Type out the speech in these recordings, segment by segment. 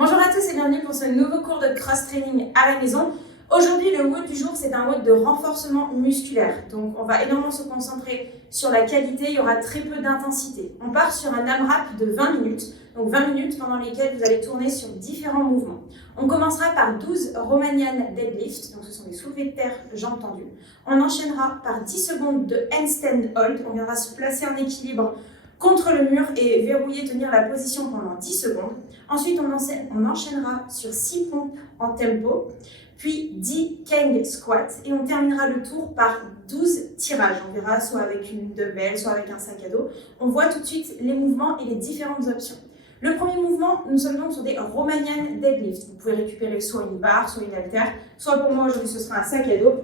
Bonjour à tous et bienvenue pour ce nouveau cours de cross-training à la maison. Aujourd'hui, le WOD du jour, c'est un WOD de renforcement musculaire. Donc, on va énormément se concentrer sur la qualité, il y aura très peu d'intensité. On part sur un AMRAP de 20 minutes, donc 20 minutes pendant lesquelles vous allez tourner sur différents mouvements. On commencera par 12 Romanian deadlift, donc ce sont des soulevés de terre jambes tendues. On enchaînera par 10 secondes de handstand hold, on viendra se placer en équilibre contre le mur et verrouiller, tenir la position pendant 10 secondes. Ensuite, on enchaînera sur 6 pompes en tempo, puis 10 Kang squats et on terminera le tour par 12 tirages. On verra soit avec une dumbbell, soit avec un sac à dos. On voit tout de suite les mouvements et les différentes options. Le premier mouvement, nous sommes donc sur des Romanian deadlift. Vous pouvez récupérer soit une barre, soit une haltère, soit pour moi aujourd'hui ce sera un sac à dos.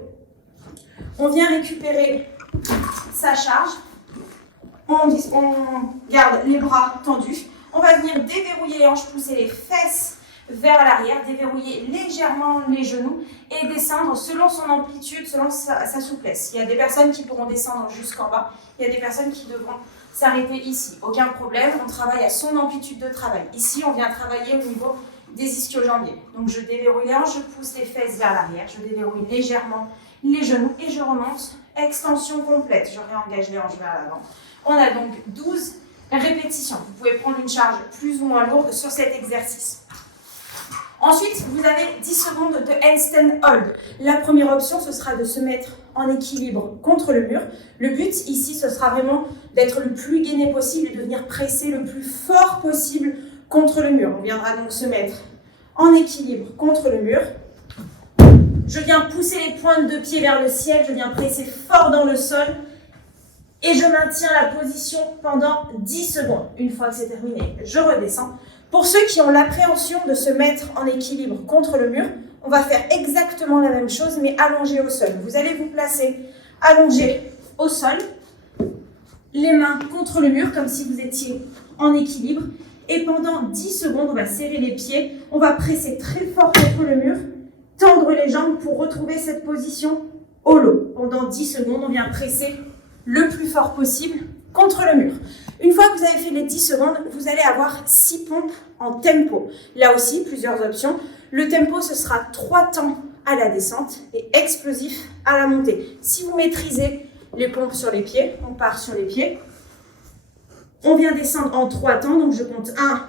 On vient récupérer sa charge. On garde les bras tendus. On va venir déverrouiller les hanches, pousser les fesses vers l'arrière, déverrouiller légèrement les genoux et descendre selon son amplitude, selon sa souplesse. Il y a des personnes qui pourront descendre jusqu'en bas. Il y a des personnes qui devront s'arrêter ici. Aucun problème, on travaille à son amplitude de travail. Ici, on vient travailler au niveau des ischio-jambiers. Donc, je déverrouille les hanches, je pousse les fesses vers l'arrière, je déverrouille légèrement les genoux et je remonte. Extension complète. Je réengage les hanches vers l'avant. On a donc 12 répétitions. Vous pouvez prendre une charge plus ou moins lourde sur cet exercice. Ensuite, vous avez 10 secondes de handstand hold. La première option, ce sera de se mettre en équilibre contre le mur. Le but ici, ce sera vraiment d'être le plus gainé possible et de venir presser le plus fort possible contre le mur. On viendra donc se mettre en équilibre contre le mur. Je viens pousser les pointes de pied vers le ciel, je viens presser fort dans le sol et je maintiens la position pendant 10 secondes. Une fois que c'est terminé, je redescends. Pour ceux qui ont l'appréhension de se mettre en équilibre contre le mur, on va faire exactement la même chose mais allongé au sol. Vous allez vous placer allongé au sol, les mains contre le mur comme si vous étiez en équilibre et pendant 10 secondes, on va serrer les pieds, on va presser très fort contre le mur, tendre les jambes pour retrouver cette position hollow. Pendant 10 secondes, on vient presser le plus fort possible contre le mur. Une fois que vous avez fait les 10 secondes, vous allez avoir 6 pompes en tempo. Là aussi, plusieurs options. Le tempo, ce sera 3 temps à la descente et explosif à la montée. Si vous maîtrisez les pompes sur les pieds, on part sur les pieds. On vient descendre en 3 temps, donc je compte 1,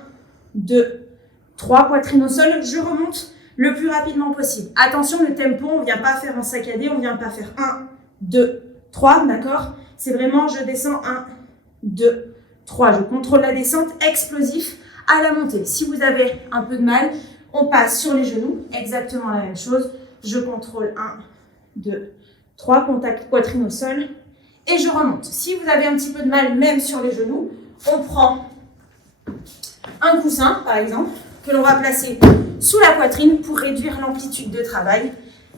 2, 3, poitrine au sol. Je remonte le plus rapidement possible. Attention, le tempo, on ne vient pas faire en saccadé, on ne vient pas faire 1, 2, 3, d'accord? C'est vraiment, je descends 1, 2, 3. Je contrôle la descente, explosif à la montée. Si vous avez un peu de mal, on passe sur les genoux, exactement la même chose. Je contrôle 1, 2, 3, contact poitrine au sol et je remonte. Si vous avez un petit peu de mal, même sur les genoux, on prend un coussin, par exemple, que l'on va placer sous la poitrine pour réduire l'amplitude de travail.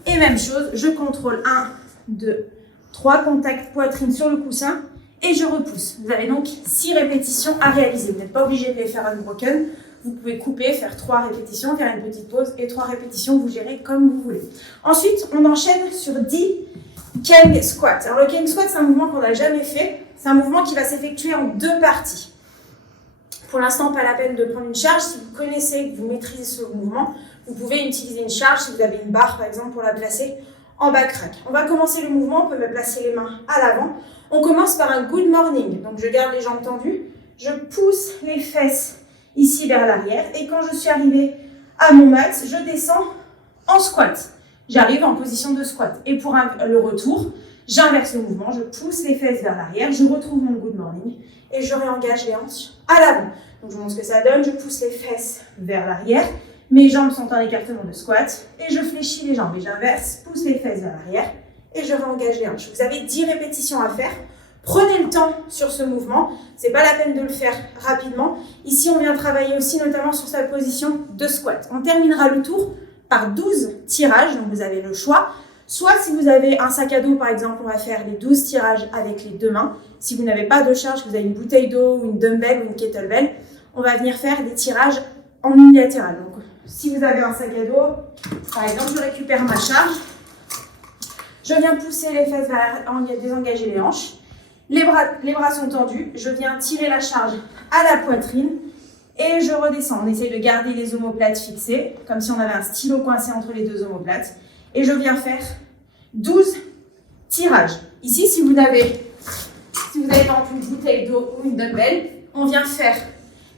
Et même chose, je contrôle 1, 2, 3, contact poitrine sur le coussin et je repousse. Vous avez donc 6 répétitions à réaliser. Vous n'êtes pas obligé de les faire unbroken. Vous pouvez couper, faire 3 répétitions, faire une petite pause et 3 répétitions, vous gérez comme vous voulez. Ensuite, on enchaîne sur 10 Kang squats. Alors le Kang squat, c'est un mouvement qu'on n'a jamais fait. C'est un mouvement qui va s'effectuer en 2 parties. Pour l'instant, pas la peine de prendre une charge. Si vous connaissez, que vous maîtrisez ce mouvement, vous pouvez utiliser une charge si vous avez une barre, par exemple, pour la placer en back rack. On va commencer le mouvement, on peut me placer les mains à l'avant. On commence par un good morning. Donc, je garde les jambes tendues, je pousse les fesses ici vers l'arrière et quand je suis arrivée à mon max, je descends en squat. J'arrive en position de squat. Et pour le retour, j'inverse le mouvement, je pousse les fesses vers l'arrière, je retrouve mon good morning et je réengage les hanches à l'avant. Donc, je vous montre ce que ça donne. Je pousse les fesses vers l'arrière. Mes jambes sont en écartement de squat et je fléchis les jambes et j'inverse, pousse les fesses vers l'arrière et je réengage les hanches. Vous avez 10 répétitions à faire. Prenez le temps sur ce mouvement. C'est pas la peine de le faire rapidement. Ici, on vient travailler aussi notamment sur sa position de squat. On terminera le tour par 12 tirages. Donc, vous avez le choix. Soit si vous avez un sac à dos, par exemple, on va faire les 12 tirages avec les 2 mains. Si vous n'avez pas de charge, que vous avez une bouteille d'eau ou une dumbbell ou une kettlebell, on va venir faire des tirages en unilatéral. Donc, si vous avez un sac à dos, par exemple, je récupère ma charge. Je viens pousser les fesses vers l'arrière, désengager les hanches. Les bras sont tendus. Je viens tirer la charge à la poitrine et je redescends. On essaye de garder les omoplates fixées, comme si on avait un stylo coincé entre les deux omoplates. Et je viens faire 12 tirages. Ici, si vous avez par exemple une bouteille d'eau ou une dumbbell, on vient faire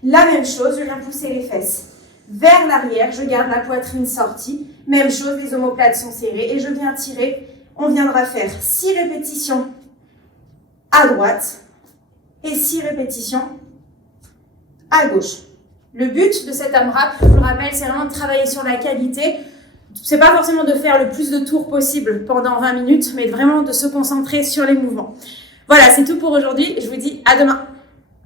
la même chose. Je viens pousser les fesses vers l'arrière, je garde la poitrine sortie. Même chose, les omoplates sont serrées et je viens tirer. On viendra faire 6 répétitions à droite et 6 répétitions à gauche. Le but de cet AMRAP, je vous le rappelle, c'est vraiment de travailler sur la qualité. C'est pas forcément de faire le plus de tours possible pendant 20 minutes, mais vraiment de se concentrer sur les mouvements. Voilà, c'est tout pour aujourd'hui. Je vous dis à demain.